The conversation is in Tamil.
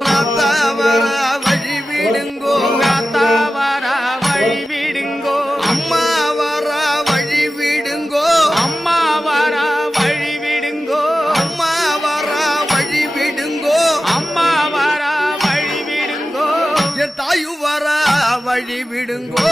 வர வழி விடுங்கோ வர வழி விடுங்கோ அம்மா வர வழி விடுங்கோ அம்மா வர வழி விடுங்கோ அம்மா வர வழி விடுங்கோ அம்மா வர வழி விடுங்கோ என் தாயு வர வழி விடுங்கோ